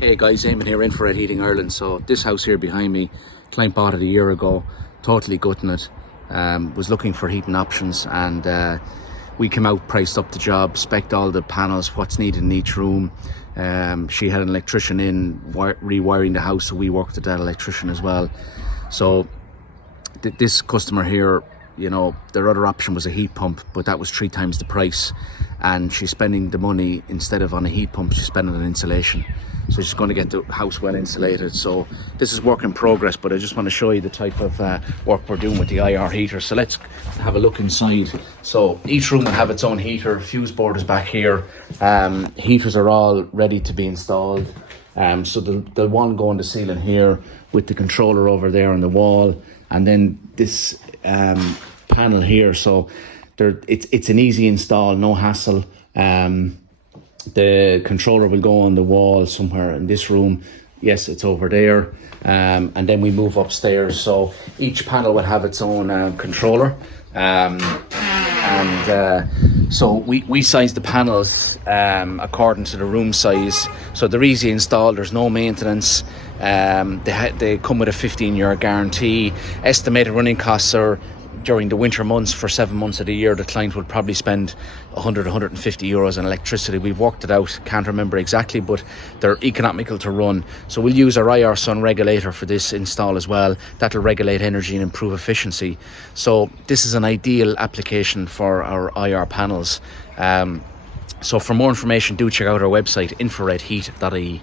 Hey guys, Eamon here, Infrared Heating Ireland. So this house here behind me, client bought it a year ago, totally gutting it. Was looking for heating options, and we came out, priced up the job, spec'd all the panels, what's needed in each room. She had an electrician in rewiring the house, so we worked with that electrician as well. So this customer here, you know, their other option was a heat pump, but that was 3 times the price, and she's spending the money, instead of on a heat pump, she's spending on insulation. So she's going to get the house well insulated. So this is work in progress, but I just want to show you the type of work we're doing with the IR heater. So let's have a look inside. So each room will have its own heater. Fuse board is back here. Heaters are all ready to be installed. So the one go on the ceiling here, with the controller over there on the wall, and then this panel here. So it's an easy install, no hassle. The controller will go on the wall somewhere in this room. Yes, it's over there. And then we move upstairs. So each panel will have its own controller. So we size the panels according to the room size. So they're easy install, there's no maintenance. They come with a 15-year guarantee. Estimated running costs are, during the winter months, for 7 months of the year, the client will probably spend 150 euros on electricity. We've worked it out, can't remember exactly, but they're economical to run. So we'll use our IR Sun regulator for this install as well. That'll regulate energy and improve efficiency. So this is an ideal application for our IR panels. So for more information, do check out our website, infraredheat.ie.